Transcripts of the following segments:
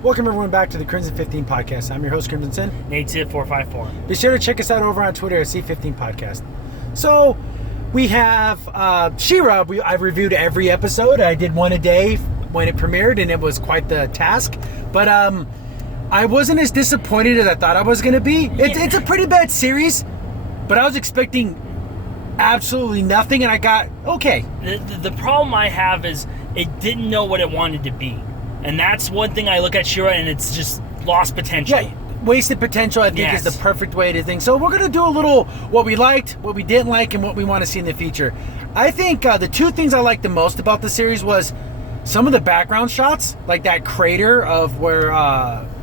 Welcome everyone back to the Crimson 15 Podcast. I'm your host, Crimson Sin. Nate Sid 454. Be sure to check us out over on Twitter at C15 Podcast. So, we have She-Ra. I've reviewed every episode. I did one a day when it premiered, and it was quite the task. But I wasn't as disappointed as I thought I was going to be. It's a pretty bad series, but I was expecting absolutely nothing, and I got okay. The problem I have is it didn't know what it wanted to be. And that's one thing I look at She-Ra, and it's just lost potential. Yeah, wasted potential, I think, is the perfect way to think. So we're going to do a little what we liked, what we didn't like, and what we want to see in the future. I think the two things I liked the most about the series was some of the background shots, like that crater of where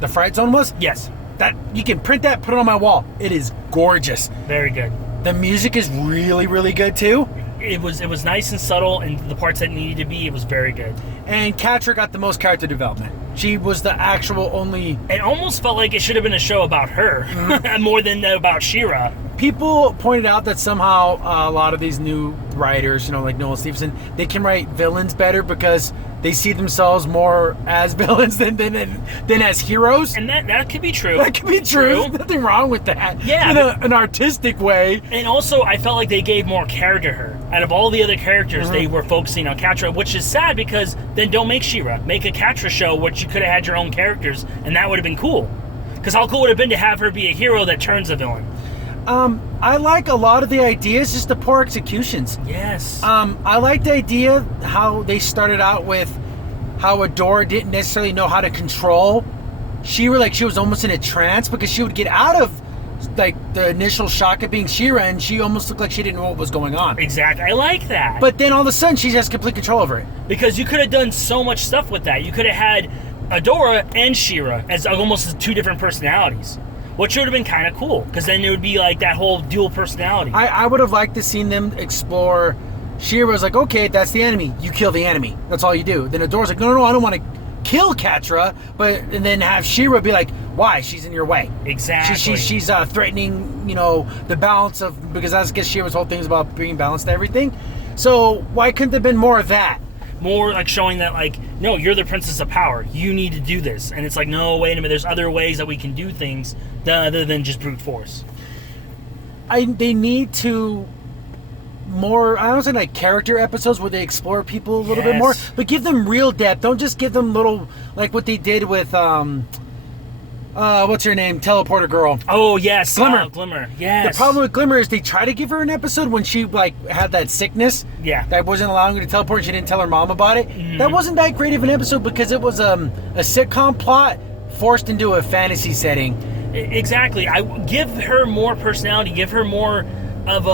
the Fright Zone was. Yes. That you can print that, put it on my wall. It is gorgeous. Very good. The music is really, really good, too. It was nice and subtle, and the parts that needed to be, it was very good. And Catra got the most character development. She was the actual only... It almost felt like it should have been a show about her, more than about She-Ra. People pointed out that somehow a lot of these new writers, like Nolan Stevenson, they can write villains better because they see themselves more as villains than as heroes. And that could be true. That could be true. There's nothing wrong with that. Yeah. In an artistic way. And also, I felt like they gave more character to her. Out of all the other characters, they were focusing on Catra, which is sad because then don't make She-Ra. Make a Catra show, which you could have had your own characters, and that would have been cool. Because how cool would it have been to have her be a hero that turns a villain? I like a lot of the ideas, just the poor executions. Yes. I like the idea how they started out with how Adora didn't necessarily know how to control She-Ra, like she was almost in a trance because she would get out of like the initial shock of being She-Ra and she almost looked like she didn't know what was going on. Exactly. I like that. But then all of a sudden she has complete control over it. Because you could have done so much stuff with that. You could have had Adora and She-Ra as almost as two different personalities. Which would have been kind of cool, because then it would be like that whole dual personality. I would have liked to seen them explore. She-Ra was like, okay, that's the enemy. You kill the enemy. That's all you do. Then Adora's like, no, I don't want to kill Catra. And then have She-Ra be like, why? She's in your way. Exactly. She's threatening, the balance of, because I guess She-Ra's whole thing is about being balanced to everything. So why couldn't there have been more of that? More like showing that, like, no, you're the princess of power. You need to do this. And it's like, no, wait a minute. There's other ways that we can do things other than just brute force. They need to more, I don't say like character episodes where they explore people a little bit more, but give them real depth. Don't just give them little, like what they did with, what's her name? Teleporter girl. Oh, yes. Glimmer. Glimmer. Yes. The problem with Glimmer is they try to give her an episode when she had that sickness. Yeah. That wasn't allowing her to teleport. She didn't tell her mom about it. Mm. That wasn't that great of an episode because it was a sitcom plot forced into a fantasy setting. Exactly. I give her more personality. Give her more of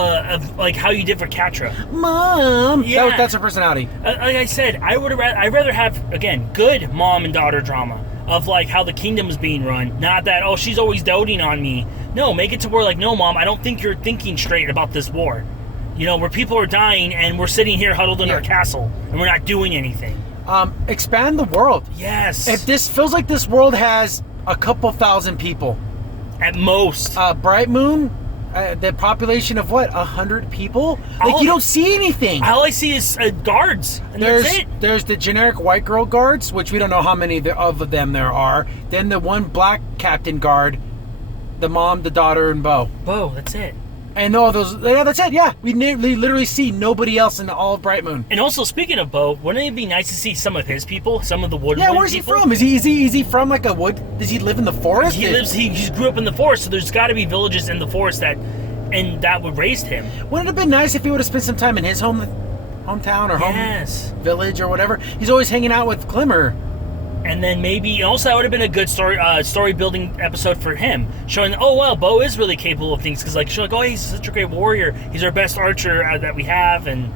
like how you did for Catra. Mom. Yeah. That's her personality. Like I said, I'd rather have, again, good mom and daughter drama. Of like how the kingdom is being run, not that she's always doting on me. No, make it to where like, no, mom, I don't think you're thinking straight about this war. Where people are dying and we're sitting here huddled in our castle and we're not doing anything. Expand the world. Yes. If this feels like this world has a couple thousand people at most. Bright Moon. The population of 100 people? You don't see anything. All I see is guards. And that's it. There's the generic white girl guards, which we don't know how many of them there are. Then the one black captain guard, the mom, the daughter, and Bo. That's it. And all those, that's it, yeah. We literally see nobody else in all of Bright Moon. And also, speaking of Bo, wouldn't it be nice to see some of his people, some of the woodland people? Yeah, where's he from? Is he from like a wood? Does he live in the forest? He grew up in the forest, so there's got to be villages in the forest that would raise him. Wouldn't it have been nice if he would have spent some time in his hometown or home village or whatever? He's always hanging out with Glimmer. And then maybe also that would have been a good story building episode for him, showing Bo is really capable of things because he's such a great warrior, he's our best archer that we have, and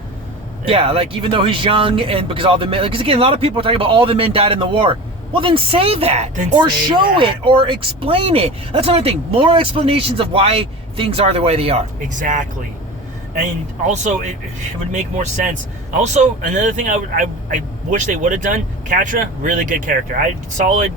even though he's young and because all the men, because again a lot of people are talking about all the men died in the war. Well, then say that or show it or explain it. That's another thing. More explanations of why things are the way they are. Exactly. And also, it would make more sense. Also, another thing I wish they would have done, Catra, really good character. Solid,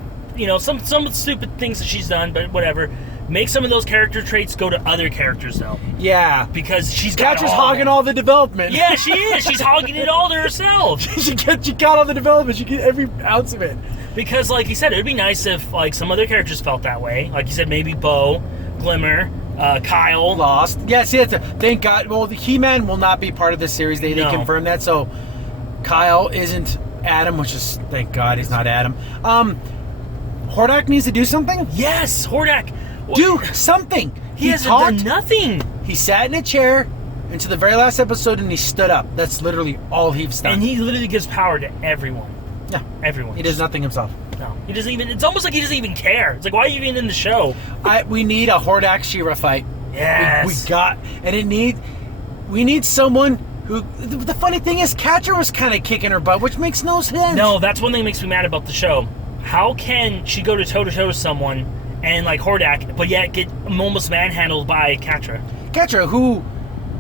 some stupid things that she's done, but whatever. Make some of those character traits go to other characters, though. Yeah. Because she's got Catra's hogging all the development. Yeah, she is. She's hogging it all to herself. She got all the development. She get every ounce of it. Because, like you said, it would be nice if like some other characters felt that way. Like you said, maybe Bo, Glimmer, Kyle. Lost. Yeah, see, thank God. Well, the He-Man will not be part of this series. They No. confirmed that. So Kyle isn't Adam, which is, thank God he's not Adam. Hordak needs to do something. Yes, Hordak. Do something. He hasn't talked. done nothing. He sat in a chair until the very last episode and he stood up. That's literally all he's done. And he literally gives power to everyone. Yeah. Everyone. He does nothing himself. No. He doesn't even. It's almost like he doesn't even care. It's like, why are you even in the show? We need a Hordak She-Ra fight. Yes. We need someone who. The funny thing is, Catra was kind of kicking her butt, which makes no sense. No, that's one thing that makes me mad about the show. How can she go to toe-to-toe with someone and like Hordak, but yet get almost manhandled by Catra? Catra,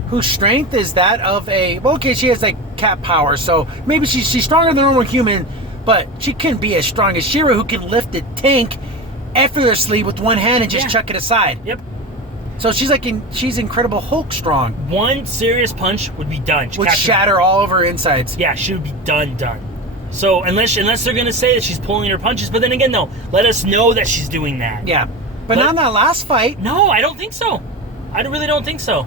whose strength is that of a. Well, okay, she has like cat power, so maybe she's stronger than a normal human, but she couldn't be as strong as She-Ra, who can lift a tank effortlessly with one hand and just chuck it aside. Yep. So she's Incredible Hulk strong. One serious punch would be done. Would shatter all of her insides. Yeah, she would be done. So unless they're gonna say that she's pulling her punches, but then again, no, let us know that she's doing that. Yeah, but not in that last fight. No, I don't think so. I really don't think so.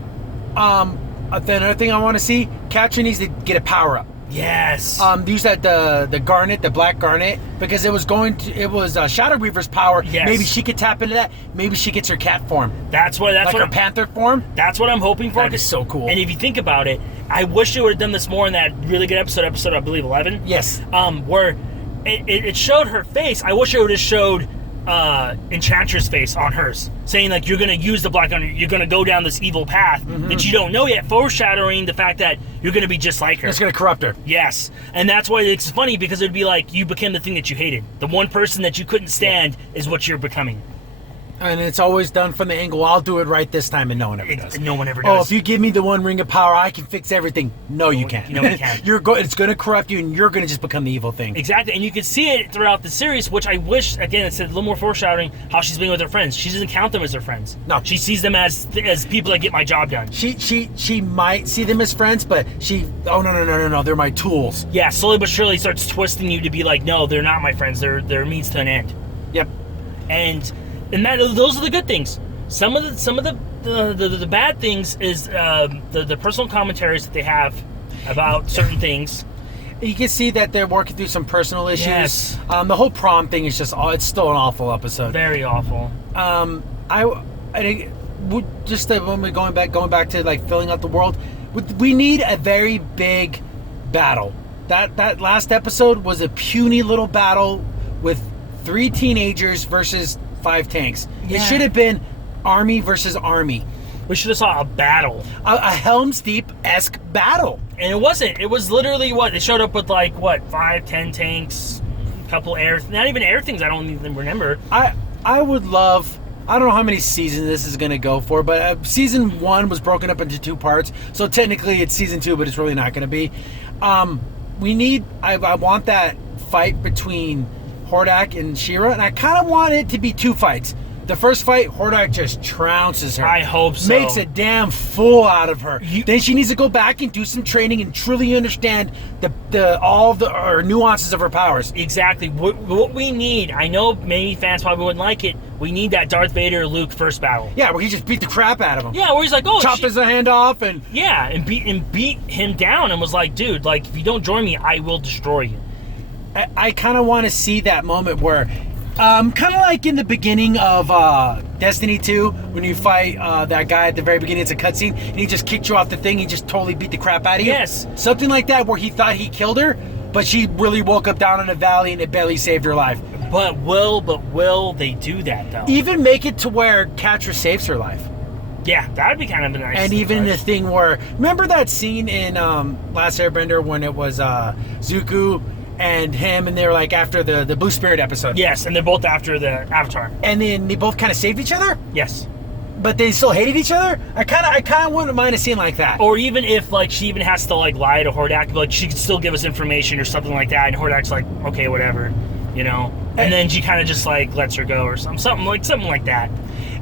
Another thing I want to see, Catra needs to get a power up. Yes. Use that the garnet, the black garnet, because it was Shadow Reaver's power. Yes. Maybe she could tap into that. Maybe she gets her cat form. That's what her panther form. That's what I'm hoping for. That'd be so cool. And if you think about it, I wish they would have done this more in that really good episode I believe 11. Yes. Where it showed her face. I wish it would have showed Enchantress face on hers, saying like, you're gonna use the black gun, you're gonna go down this evil path that you don't know yet, foreshadowing the fact that you're gonna be just like her. It's gonna corrupt her. Yes, and that's why it's funny, because it'd be like you became the thing that you hated. The one person that you couldn't stand is what you're becoming. And it's always done from the angle, I'll do it right this time, and no one ever does. No one ever does. Oh, if you give me the one ring of power, I can fix everything. No, you can't. No, you can't. It's going to corrupt you, and you're going to just become the evil thing. Exactly, and you can see it throughout the series, which I wish, again, it's a little more foreshadowing how she's being with her friends. She doesn't count them as her friends. No. She sees them as people that get my job done. She might see them as friends, but no, they're my tools. Yeah, slowly but surely starts twisting you to be like, no, they're not my friends. They're means to an end. Yep. And those are the good things. Some of the bad things is the personal commentaries that they have about certain things. You can see that they're working through some personal issues. Yes. The whole prom thing is it's still an awful episode. Very awful. I think just when we're going back to like filling out the world, we need a very big battle. That last episode was a puny little battle with 3 teenagers versus 5 tanks. Yeah. It should have been army versus army. We should have saw a battle. A Helm's Deep-esque battle. And it wasn't. It was literally what? They showed up with 5, 10 tanks, a couple not even air things, I don't even remember. I would love, I don't know how many seasons this is going to go for, but season 1 was broken up into 2 parts, so technically it's season 2, but it's really not going to be. I want that fight between Hordak and She-Ra, and I kind of want it to be 2 fights. The first fight, Hordak just trounces her. I hope so. Makes a damn fool out of her. Then she needs to go back and do some training and truly understand all the nuances of her powers. Exactly. What we need, I know many fans probably wouldn't like it, we need that Darth Vader Luke first battle. Yeah, where he just beat the crap out of him. Yeah, where he's like, chopped his hand off and... Yeah, and beat him down and was like, dude, if you don't join me, I will destroy you. I kind of want to see that moment where... kind of like in the beginning of Destiny 2, when you fight that guy at the very beginning, it's a cutscene, and he just kicked you off the thing, he just totally beat the crap out of you. Yes. Something like that, where he thought he killed her, but she really woke up down in a valley and it barely saved her life. But will they do that, though? Even make it to where Catra saves her life. Yeah, that would be kind of a nice... And even the thing where... Remember that scene in Last Airbender when it was Zuko and him, and they were after the Blue Spirit episode? Yes, and they're both after the Avatar. And then they both kind of saved each other? Yes. But they still hated each other? I kind of wouldn't mind a scene like that. Or even if she even has to lie to Hordak, she could still give us information or something like that, and Hordak's like, okay, whatever, and then she kind of just lets her go or something like that.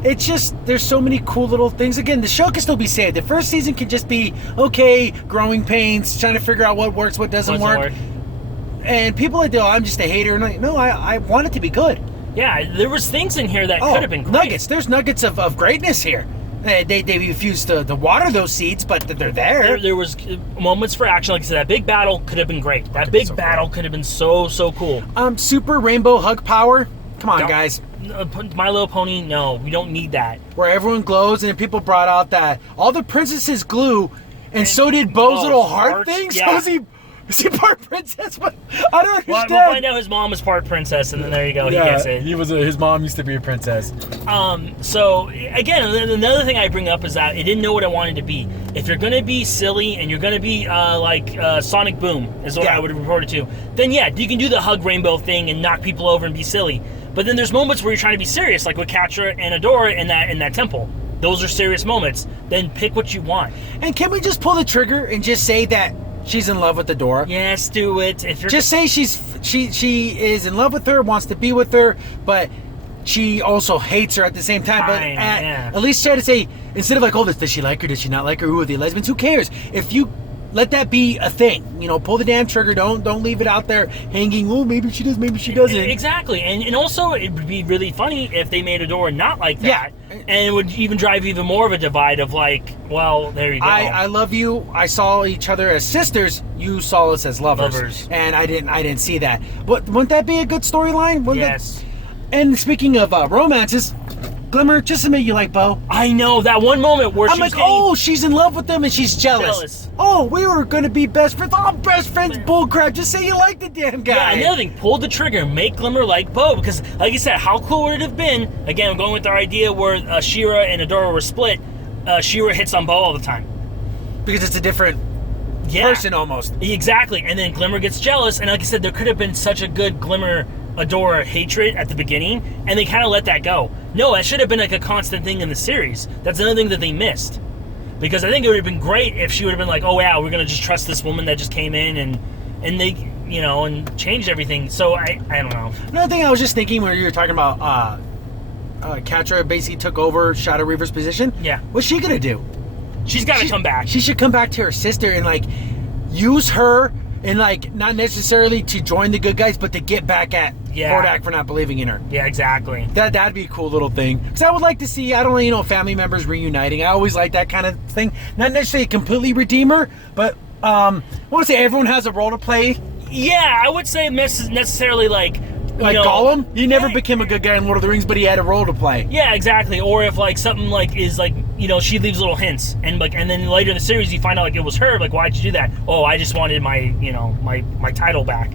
It's just, there's so many cool little things. Again, the show can still be saved. The first season can just be, okay, growing pains, trying to figure out what works, what doesn't work. And people are like, oh, I'm just a hater. And like, no, I want it to be good. Yeah, there was things in here that could have been great. Nuggets. There's nuggets of greatness here. They refuse to water those seeds, but they're there. There was moments for action. Like I said, that big battle could have been great. That big battle could have been so cool. Super rainbow hug power. Come on, guys. My Little Pony, no, we don't need that. Where everyone glows, and then people brought out that all the princesses glue, and so did Bo's little heart thing. Yeah. So is he part princess? But I don't understand. We'll find out his mom was part princess, and then there you go. Yeah, he gets it. His mom used to be a princess. So again, another thing I bring up is that it didn't know what it wanted to be. If you're gonna be silly and you're gonna be like Sonic Boom, is what I would report it to. Then yeah, you can do the hug rainbow thing and knock people over and be silly. But then there's moments where you're trying to be serious, like with Catra and Adora in that temple. Those are serious moments. Then pick what you want. And can we just pull the trigger and just say that she's in love with Adora? Yes, do it. If you're just say she is in love with her, wants to be with her, but she also hates her at the same time. Fine, but at least try to say, instead of like, oh, does she like her? Does she not like her? Who are they, lesbians? Who cares? If you let that be a thing, pull the damn trigger. Don't leave it out there hanging. Oh, maybe she does, maybe she doesn't. Exactly, and also it would be really funny if they made Adora not like that, and it would even drive even more of a divide of like, well, there you go. I love you. I saw each other as sisters. You saw us as lovers. And I didn't see that. But wouldn't that be a good storyline? Yes. And speaking of romances, Glimmer, just admit you like Bo. I know, that one moment where she's in love with him and she's jealous. Oh, we were going to be best friends. Oh, best friends, bullcrap. Just say you like the damn guy. Yeah, another thing, pull the trigger, make Glimmer like Bo, because like you said, how cool would it have been? Again, going with our idea where She-Ra and Adora were split. She-Ra hits on Bo all the time. Because it's a different person almost. Exactly, and then Glimmer gets jealous, and like I said, there could have been such a good Glimmer Adora hatred at the beginning, and they kind of let that go. No, that should have been like a constant thing in the series. That's another thing that they missed. Because I think it would have been great if she would have been like, oh yeah, we're going to just trust this woman that just came in and they, and changed everything. So I don't know. Another thing I was just thinking when you were talking about Catra basically took over Shadow Reaver's position. Yeah. What's she going to do? She's got to come back. She should come back to her sister and like use her and like not necessarily to join the good guys, but to get back at Hordak for not believing in her. Yeah, exactly. That'd be a cool little thing. Because I would like to see, I don't know, family members reuniting. I always like that kind of thing. Not necessarily completely redeemer, but I want to say everyone has a role to play. Yeah, I would say necessarily like Gollum. He never became a good guy in Lord of the Rings, but he had a role to play. Yeah, exactly. Or if like something like is like she leaves little hints and then later in the series you find out like it was her. Like, why'd you do that? Oh, I just wanted my my title back,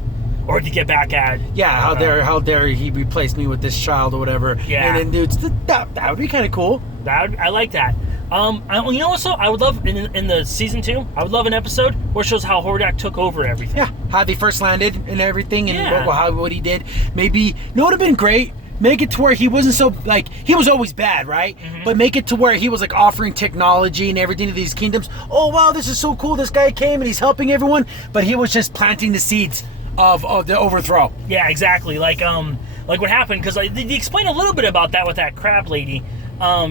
or to get back at. Yeah, how dare he replace me with this child or whatever. Yeah, and then dudes, that would be kind of cool. I like that. Also, I would love in the season 2. I would love an episode where it shows how Hordak took over everything. Yeah, how they first landed and everything, and what he did. Maybe it would have been great. Make it to where he wasn't so like he was always bad, right? Mm-hmm. But make it to where he was like offering technology and everything to these kingdoms. Oh wow, this is so cool! This guy came and he's helping everyone, but he was just planting the seeds of the overthrow. Yeah, exactly. Like what happened? Because they explain a little bit about that with that crab lady.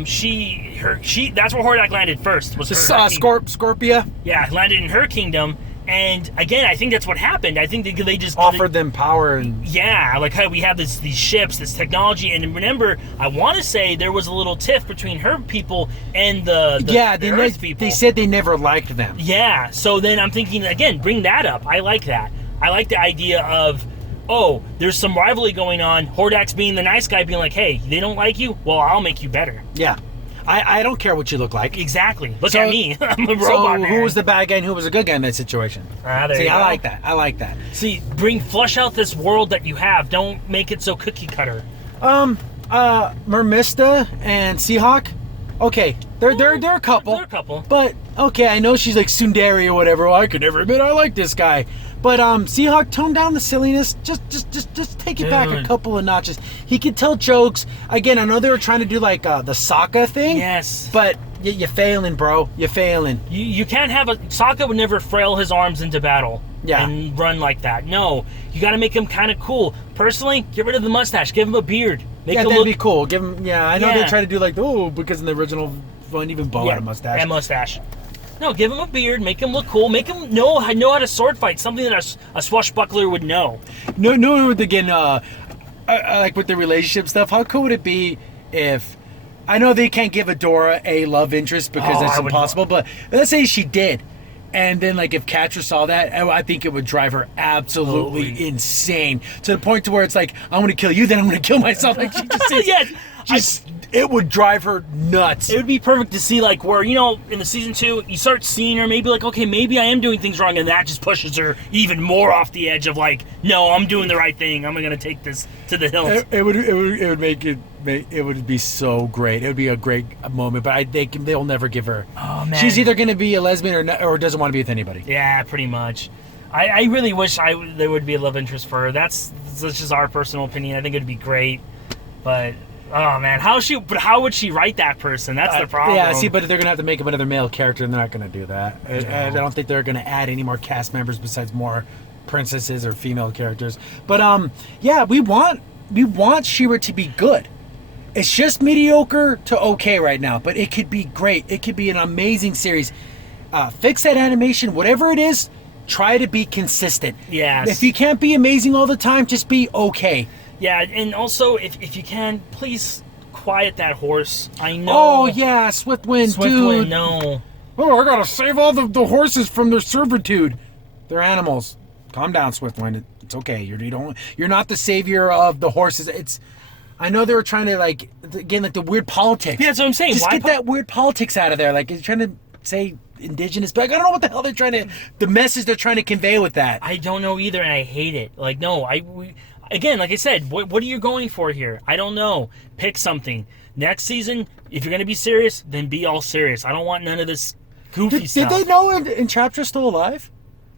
She that's where Hordak landed first. Was Scorpia? Yeah, landed in her kingdom, and again, I think that's what happened. I think they just offered them power and like how we have these ships, this technology, and remember, I want to say there was a little tiff between her people and the Earth people. They said they never liked them. Yeah, so then I'm thinking again, bring that up. I like that. I like the idea of, oh, there's some rivalry going on. Hordak's being the nice guy, being like, hey, they don't like you? Well, I'll make you better. Yeah. I don't care what you look like. Exactly. Look at me. I'm a robot man. Who was the bad guy and who was the good guy in that situation? See, I like that. I like that. See, flush out this world that you have. Don't make it so cookie cutter. Mermista and Seahawk. Okay, they're a couple. They're a couple. But okay, I know she's like Sundari or whatever. Well, I could never admit I like this guy. But Seahawk, tone down the silliness. Just take it back a couple of notches. He could tell jokes. Again, I know they were trying to do like the Sokka thing. Yes. But you're failing, bro. You're failing. You can't have Sokka would never frail his arms into battle. Yeah. And run like that. No, you got to make him kind of cool. Personally, get rid of the mustache. Give him a beard. That'd be cool. Give him. Yeah, I know they try to do like because in the original one, even Bo had a mustache. Yeah, mustache. No, give him a beard, make him look cool, make him know how to sword fight, something that a swashbuckler would know. No, again, like with the relationship stuff, how cool would it be if, I know they can't give Adora a love interest because that's impossible, but let's say she did. And then, like, if Catra saw that, I think it would drive her absolutely insane. To the point to where it's like, I'm going to kill you, then I'm going to kill myself. Like, she just it would drive her nuts. It would be perfect to see, like, where, you know, in the season 2, you start seeing her maybe like, okay, maybe I am doing things wrong, and that just pushes her even more off the edge of, like, no, I'm doing the right thing. I'm going to take this to the hilt. It would make it would be so great. It would be a great moment, but they'll never give her. Oh, man. She's either going to be a lesbian or doesn't want to be with anybody. Yeah, pretty much. I really wish there would be a love interest for her. That's just our personal opinion. I think it would be great, but oh man, how would she write that person? That's the problem. Yeah, see, but they're gonna have to make him another male character, and they're not gonna do that. And I don't think they're gonna add any more cast members besides more princesses or female characters. But yeah, we want She-Ra to be good. It's just mediocre to okay right now, but it could be great. It could be an amazing series. Fix that animation, whatever it is. Try to be consistent. Yes. If you can't be amazing all the time, just be okay. Yeah, and also, if you can, please quiet that horse. I know. Oh, yeah, Swiftwind, dude. No. Oh, I gotta save all the horses from their servitude. They're animals. Calm down, Swiftwind. It's okay. You're not the savior of the horses. I know they were trying to, like, again, like the weird politics. Yeah, that's what I'm saying. Just get that weird politics out of there. Like, you're trying to say indigenous, but I don't know what the hell they're trying to, the message they're trying to convey with that. I don't know either, and I hate it. Like, no, again, like I said, what are you going for here? I don't know. Pick something. Next season, if you're going to be serious, then be all serious. I don't want none of this goofy stuff. Did they know Entraptra's still alive?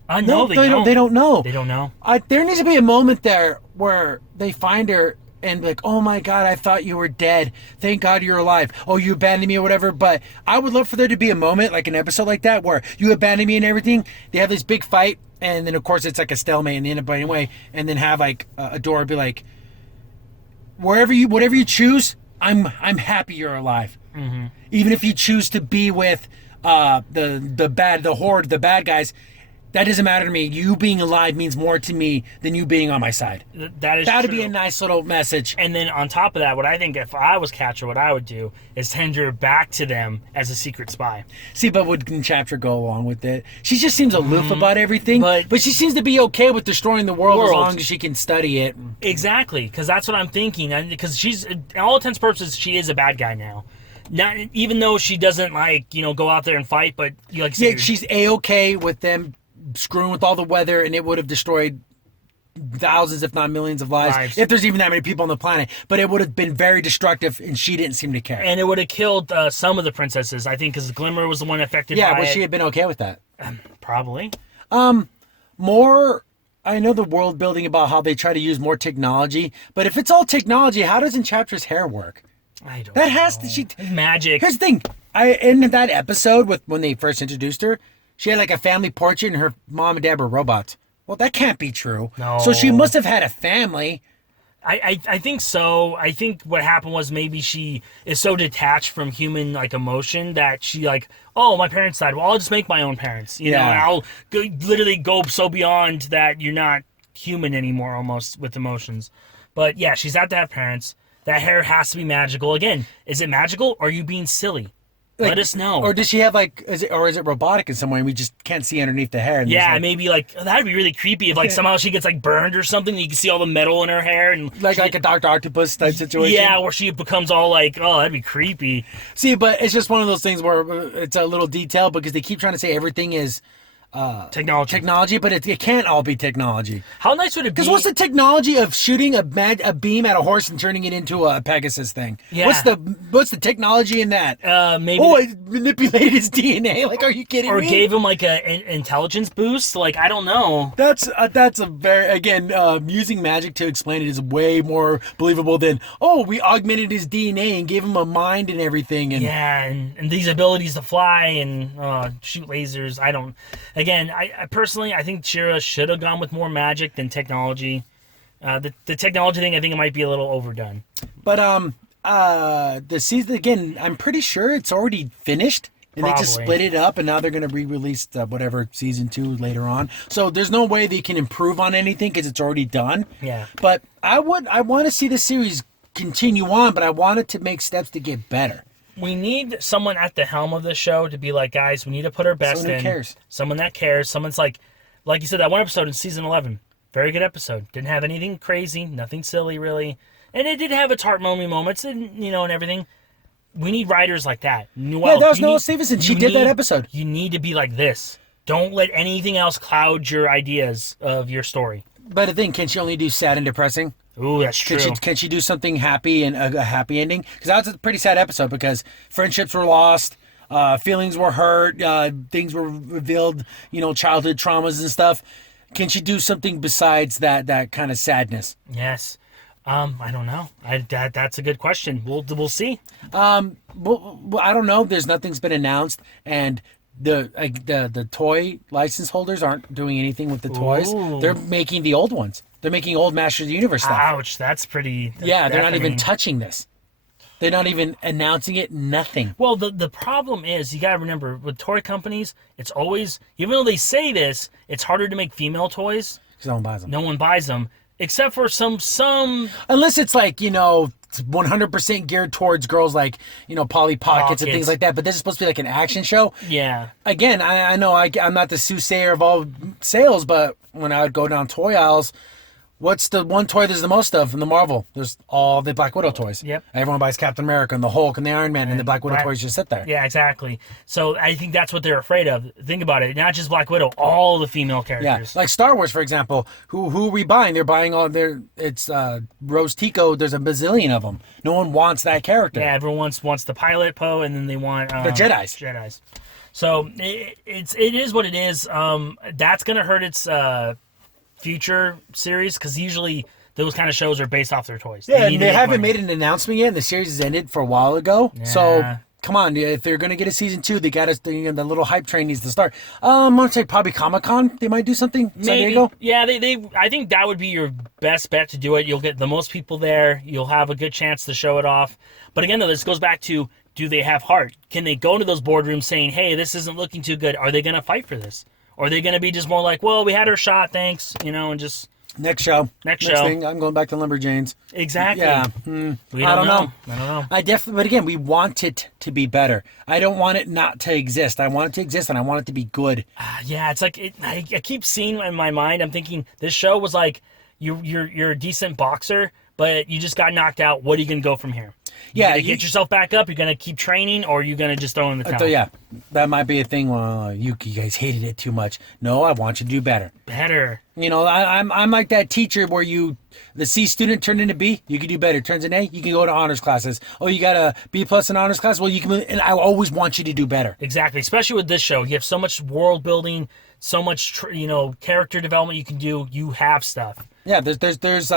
No, they don't. They don't know. They don't know. There needs to be a moment there where they find her and be like, oh my God, I thought you were dead. Thank God you're alive. Oh, you abandoned me or whatever. But I would love for there to be a moment, like an episode like that, where you abandoned me and everything. They have this big fight, and then of course it's like a stalemate in the end. But anyway, and then have like Adora be like, whatever you choose, I'm happy you're alive. Mm-hmm. Even if you choose to be with the horde, the bad guys. That doesn't matter to me. You being alive means more to me than you being on my side. That'd be a nice little message. And then on top of that, what I think if I was Catra, what I would do is send her back to them as a secret spy. See, but would Catra go along with it? She just seems aloof about everything. But she seems to be okay with destroying the world as long as she can study it. Exactly, because that's what I'm thinking. Because she's, in all intents and purposes, she is a bad guy now. Not even though she doesn't go out there and fight, but she's a-okay with them screwing with all the weather, and it would have destroyed thousands, if not millions of lives, if there's even that many people on the planet. But it would have been very destructive, and she didn't seem to care. And it would have killed some of the princesses, I think, because Glimmer was the one affected by it. Yeah, would she have been okay with that? Probably. More, I know the world building about how they try to use more technology, but if it's all technology, how does Entraptra's hair work? I don't know. That has to, magic. Here's the thing. In that episode when they first introduced her, she had like a family portrait and her mom and dad were robots. Well, that can't be true. No. So she must have had a family. I think so. I think what happened was maybe she is so detached from human emotion that she oh, my parents died. Well, I'll just make my own parents. You know, and I'll literally go so beyond that you're not human anymore almost with emotions. But yeah, she's had to have parents. That hair has to be magical. Again, is it magical or are you being silly? Let us know. Or does she have is it robotic in some way and we just can't see underneath the hair? And maybe that'd be really creepy if somehow she gets burned or something and you can see all the metal in her hair and like a Dr. Octopus type situation. Yeah, where she becomes all oh, that'd be creepy. See, but it's just one of those things where it's a little detail because they keep trying to say everything is technology, but it can't all be technology. How nice would it be? Because what's the technology of shooting a beam at a horse and turning it into a Pegasus thing? Yeah. What's the technology in that? Maybe. Oh, it manipulated his DNA. Are you kidding me? Or gave him an intelligence boost? I don't know. That's a very, again, using magic to explain it is way more believable than, we augmented his DNA and gave him a mind and everything. And and these abilities to fly and shoot lasers. Again, I personally, I think She-Ra should have gone with more magic than technology. The technology thing, I think it might be a little overdone. But the season, again, I'm pretty sure it's already finished And they just Probably. split it up, and now they're going to re-release whatever season 2 later on. So there's no way they can improve on anything because it's already done. Yeah. But I want to see the series continue on, but I want it to make steps to get better. We need someone at the helm of the show to be like, guys, we need to put our best Someone in. who cares. Someone that cares. Someone's like you said, that one episode in season 11. Very good episode. Didn't have anything crazy, nothing silly really. And it did have its heartwarming moments and, and everything. We need writers like that. Yeah, that was Noah Stevenson. She did that episode. You need to be like this. Don't let anything else cloud your ideas of your story. But the thing, can she only do sad and depressing? Ooh, that's true. Can she do something happy and a happy ending? Because that was a pretty sad episode because friendships were lost, feelings were hurt, things were revealed, childhood traumas and stuff. Can she do something besides that kind of sadness? Yes. I don't know. That's a good question. We'll see. Well, I don't know. Nothing's been announced, and the toy license holders aren't doing anything with the toys. Ooh. They're making the old ones. They're making old Masters of the Universe stuff. Ouch, that's pretty. Yeah, they're not even touching this. They're not even announcing it. Nothing. Well, the problem is, you gotta remember, with toy companies, it's always, even though they say this, it's harder to make female toys. Because no one buys them. No one buys them, except for some. Unless it's like 100% geared towards girls, like Polly Pockets and things like that. But this is supposed to be like an action show. Yeah. Again, I know I'm not the soothsayer of all sales, but when I would go down toy aisles, what's the one toy there's the most of in the Marvel? There's all the Black Widow toys. Yep. Everyone buys Captain America and the Hulk and the Iron Man, and the Black Widow toys just sit there. Yeah, exactly. So I think that's what they're afraid of. Think about it. Not just Black Widow, all the female characters. Yeah, like Star Wars, for example. Who are we buying? They're buying all their. It's Rose Tico. There's a bazillion of them. No one wants that character. Yeah, everyone wants the pilot Poe, and then they want the Jedis. Jedis. So it is what it is. That's gonna hurt its future series because usually those kind of shows are based off their toys. Yeah, and they haven't made an announcement yet, and the series has ended for a while ago. Yeah. So come on, if they're gonna get a season 2, they got to. The little hype train needs to start. I'm gonna say probably Comic-Con. They might do something. San Diego. Yeah, they. I think that would be your best bet to do it. You'll get the most people there. You'll have a good chance to show it off. But again, though, this goes back to: do they have heart? Can they go into those boardrooms saying, "Hey, this isn't looking too good"? Are they gonna fight for this? Or are they going to be just more like, well, we had our shot, thanks, and just... Next show. Next show. Thing, I'm going back to Lumberjanes. Exactly. Yeah. I don't know. I don't know. I definitely, but again, we want it to be better. I don't want it not to exist. I want it to exist, and I want it to be good. Yeah, it's like, I keep seeing in my mind, I'm thinking, this show was like, you're a decent boxer, but you just got knocked out. What are you going to go from here? You're going to get yourself back up? You're going to keep training, or you're going to just throw in the towel? So yeah, that might be a thing. Well, you guys hated it too much. No, I want you to do better. Better. I'm like that teacher where the C student turned into B. You can do better. Turns into A. You can go to honors classes. Oh, you got a B plus in honors class. Well, you can. And I always want you to do better. Exactly. Especially with this show, you have so much world building, so much character development you can do. You have stuff. Yeah, there's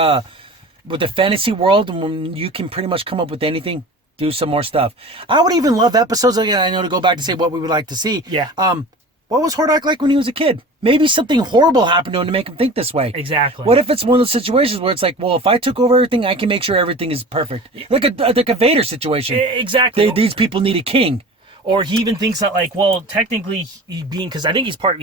with the fantasy world, when you can pretty much come up with anything, do some more stuff. I would even love episodes, again, I know, to go back to say what we would like to see. Yeah. What was Hordak like when he was a kid? Maybe something horrible happened to him to make him think this way. Exactly. What if it's one of those situations where it's like, well, if I took over everything, I can make sure everything is perfect. Like a Vader situation. Exactly. These people need a king. Or he even thinks that, like, well, technically, because I think he's part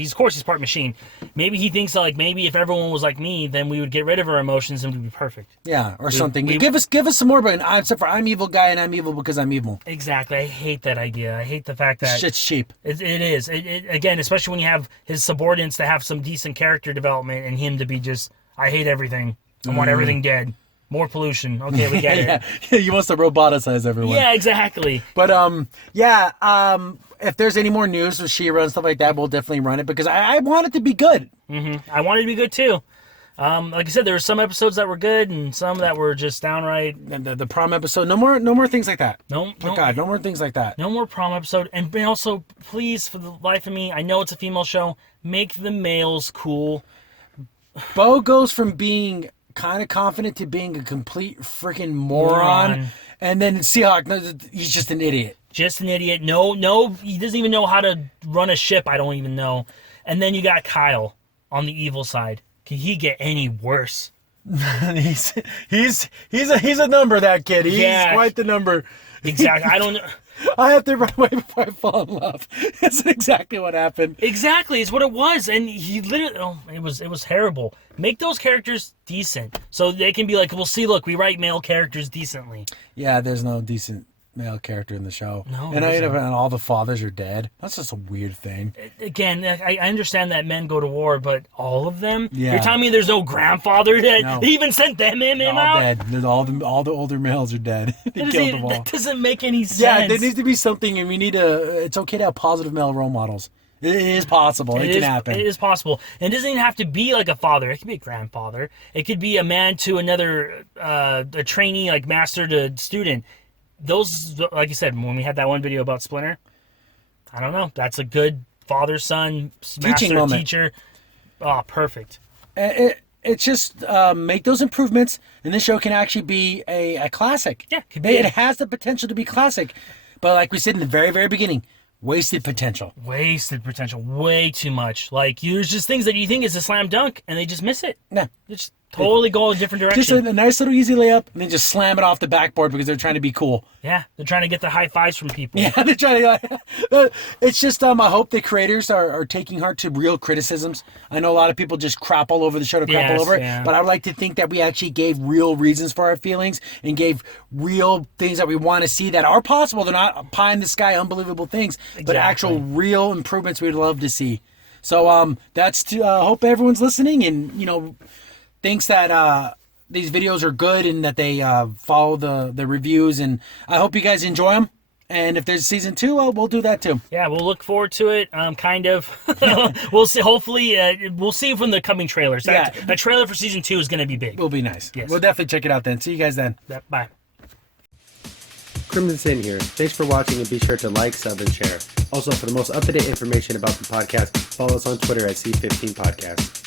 machine. Maybe he thinks that, like, maybe if everyone was like me, then we would get rid of our emotions and we'd be perfect. Yeah, or something. Give us some more, but except for I'm evil guy and I'm evil because I'm evil. Exactly. I hate that idea. I hate the fact that shit's cheap. It is. Again, especially when you have his subordinates to have some decent character development and him to be just, I hate everything. I want everything dead. More pollution. Okay, we get it. Yeah, he wants to roboticize everyone. Yeah, exactly. But if there's any more news with She-Ra and stuff like that, we'll definitely run it because I want it to be good. Mm-hmm. I want it to be good too. Like I said, there were some episodes that were good and some that were just downright. The prom episode, no more things like that. No, God, no more things like that. No more prom episode. And also, please, for the life of me, I know it's a female show, make the males cool. Bo goes from being kind of confident to being a complete freaking moron. And then Seahawk, he's just an idiot. Just an idiot. No, he doesn't even know how to run a ship. I don't even know. And then you got Kyle on the evil side. Can he get any worse? he's a number, that kid. He's quite the number. Exactly. I don't know. I have to run away before I fall in love. That's exactly what happened. Exactly, it's what it was, and he literally. It was terrible. Make those characters decent, so they can be like, well, see, look, we write male characters decently. Yeah, there's no decent male character in the show. No, and all the fathers are dead. That's just a weird thing. Again, I understand that men go to war, but all of them. Yeah. You're telling me there's no grandfather that No. they even sent them him They're all out? dead. All the older males are dead. They killed them all. That doesn't make any sense. Yeah, there needs to be something, and we need to. It's okay to have positive male role models. It is possible. It can happen. It is possible. And it doesn't even have to be like a father. It could be a grandfather. It could be a man to another, a trainee, like master to student. Those, like you said, when we had that one video about Splinter, I don't know. That's a good father-son, Teaching master, moment. teacher. Oh, perfect. It's just make those improvements, and this show can actually be a classic. Yeah, could be. It has the potential to be classic, but like we said in the very, very beginning, wasted potential. Wasted potential. Way too much. Like, there's just things that you think is a slam dunk, and they just miss it. Yeah. They just totally go a different direction. Just a nice little easy layup, and then just slam it off the backboard because they're trying to be cool. Yeah, they're trying to get the high fives from people. Yeah, they're trying to. It's just I hope the creators are taking heart to real criticisms. I know a lot of people just crap all over the show to crap all over it, yeah. but I would like to think that we actually gave real reasons for our feelings and gave real things that we want to see that are possible. They're not pie in the sky, unbelievable things, but Exactly. actual real improvements we'd love to see. So that's to hope everyone's listening and thinks that these videos are good and that they follow the reviews, and I hope you guys enjoy them. And if there's season 2, we'll do that too. Yeah, we'll look forward to it. Kind of. We'll see. Hopefully, we'll see from the coming trailers. The trailer for season 2 is going to be big. Will be nice. Yes. We'll definitely check it out then. See you guys then. Bye. Crimson Sin here. Thanks for watching, and be sure to like, sub, and share. Also, for the most up-to-date information about the podcast, follow us on Twitter at C15 Podcast.